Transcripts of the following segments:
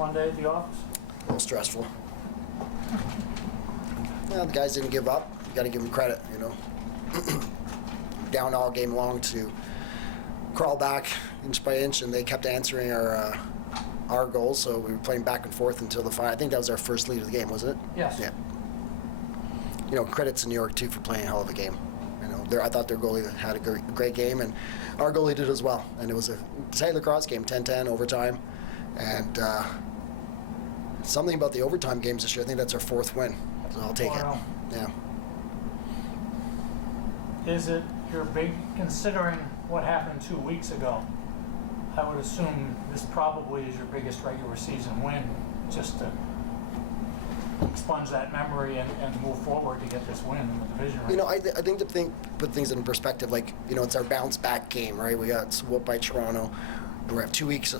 fun day at the office? A little stressful. Yeah, the guys didn't give up. You got to give them credit, you know. Down all game long to crawl back inch by inch, and they kept answering our goals. So we were playing back and forth until the final. I think that was our first lead of the game, wasn't it? Yes. Yeah. You know, credit to New York too for playing a hell of a game. You know, I thought their goalie had a great game, and our goalie did as well. And it was a tight lacrosse game, 10-10 overtime, and something about the overtime games this year. I think that's our 4th win, so I'll take it. Yeah. Is it your big, considering what happened 2 weeks ago, I would assume this probably is your biggest regular season win, just to expunge that memory and move forward to get this win in the division. Right? You know, I think to put things in perspective, like, you know, it's our bounce back game, right? We got whooped by Toronto. We have 2 weeks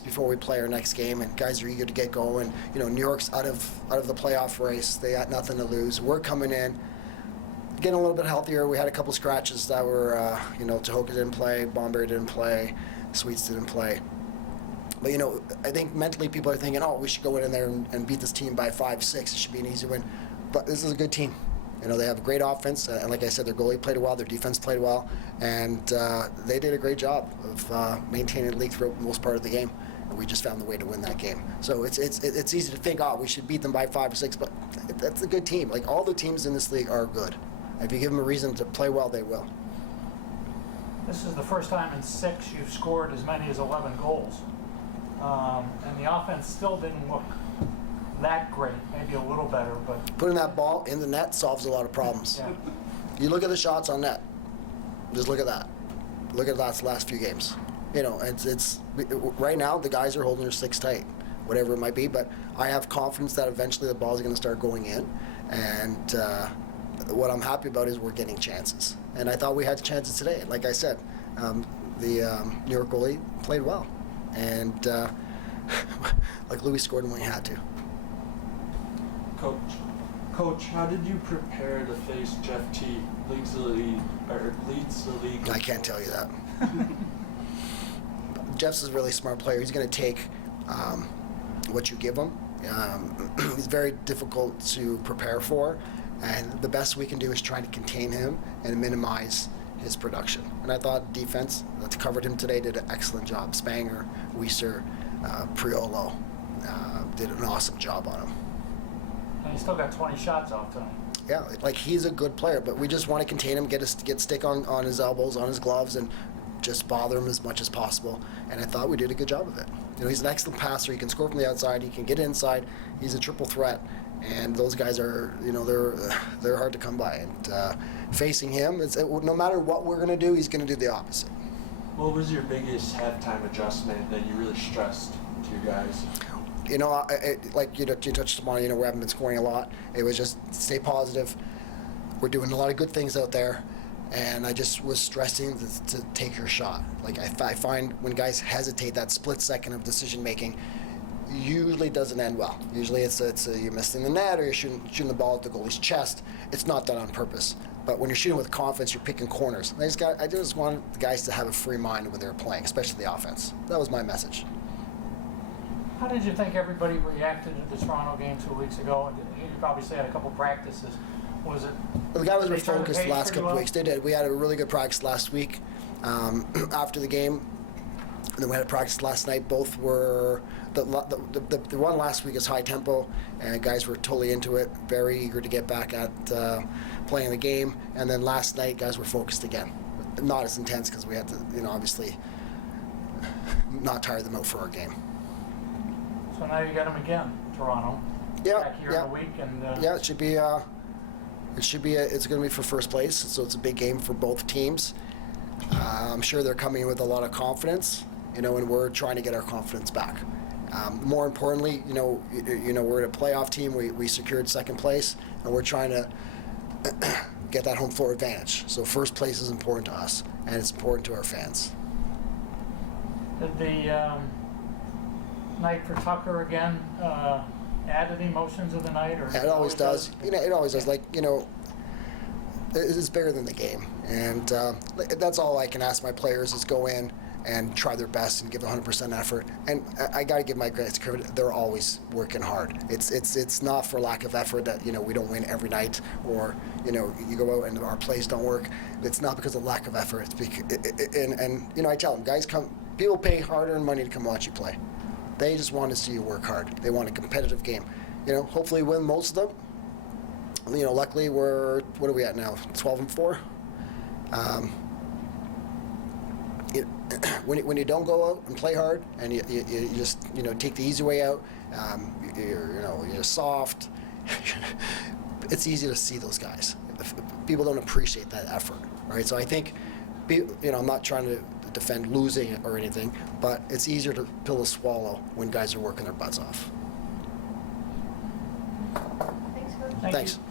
before we play our next game, and guys are eager to get going. You know, New York's out of the playoff race. They got nothing to lose. We're coming in, getting a little bit healthier. We had a couple scratches that were, you know, Tahoka didn't play, Bomber didn't play, Sweets didn't play. But, you know, I think mentally people are thinking, oh, we should go in there and beat this team by 5-6. It should be an easy win. But this is a good team. You know, they have a great offense, and like I said, their goalie played well, their defense played well, and they did a great job of maintaining the league throughout most part of the game. And we just found the way to win that game. So it's easy to think, oh, we should beat them by 5 or 6, but that's a good team. Like, all the teams in this league are good. If you give them a reason to play well, they will. This is the first time in 6 you've scored as many as 11 goals. And the offense still didn't look that great, maybe a little better, but... Putting that ball in the net solves a lot of problems. Yeah. You look at the shots on net. Just look at that. Look at the last few games. You know, it's right now the guys are holding their sticks tight, whatever it might be, but I have confidence that eventually the ball is going to start going in, and what I'm happy about is we're getting chances. And I thought we had chances today. Like I said, the New York goalie played well, and like Louis scored when he had to. Coach, how did you prepare to face Jeff T, leads the league? I can't tell you that. Jeff's a really smart player. He's going to take what you give him. He's very difficult to prepare for, and the best we can do is try to contain him and minimize his production. And I thought defense that covered him today did an excellent job. Spanger, Weiser, Priolo did an awesome job on him. And he still got 20 shots off tonight. Yeah, like, he's a good player, but we just want to contain him, get stick on his elbows, on his gloves, and just bother him as much as possible. And I thought we did a good job of it. You know, he's an excellent passer. He can score from the outside. He can get inside. He's a triple threat. And those guys are, you know, they're hard to come by. And facing him, no matter what we're going to do, he's going to do the opposite. What was your biggest halftime adjustment that you really stressed to your guys? You know, like you touched upon, you know, we haven't been scoring a lot. It was just stay positive. We're doing a lot of good things out there, and I just was stressing to take your shot. Like, I find when guys hesitate, that split second of decision making usually doesn't end well. Usually it's you're missing the net, or you're shooting the ball at the goalie's chest. It's not done on purpose. But when you're shooting with confidence, you're picking corners. And I just want the guys to have a free mind when they're playing, especially the offense. That was my message. How did you think everybody reacted to the Toronto game 2 weeks ago? You obviously had a couple practices. Was it? Well, the guys were they turned the focused the page last pretty couple well? weeks. They did. We had a really good practice last week after the game. And then we had a practice last night. Both were the one last week is high tempo, and guys were totally into it, very eager to get back at playing the game. And then last night, guys were focused again, not as intense because we had to, you know, obviously not tire them out for our game. So now you got them again, Toronto. Yeah, Back here in a week, and yeah, it should be. It's going to be for first place, so it's a big game for both teams. I'm sure they're coming in with a lot of confidence, you know, and we're trying to get our confidence back. More importantly, you know, we're a playoff team. We secured second place, and we're trying to get that home floor advantage. So first place is important to us, and it's important to our fans. did the night for Tucker again add any emotions of the night? Or Yeah, it always does. You know, it always does. Like, you know, it's bigger than the game, and that's all I can ask my players is go in and try their best and give 100% effort. And I got to give my guys credit; they're always working hard. It's not for lack of effort that we don't win every night, or you go out and our plays don't work. It's not because of lack of effort. It's because, and I tell them, guys, people pay hard-earned money to come watch you play. They just want to see you work hard. They want a competitive game. Hopefully win most of them. Luckily what are we at now? 12-4. When you don't go out and play hard, and you just take the easy way out, you're soft. It's easy to see those guys. People don't appreciate that effort, right? So I think, I'm not trying to defend losing or anything, but it's easier to pill to swallow when guys are working their butts off. Thanks, Coach. Thank Thanks. you.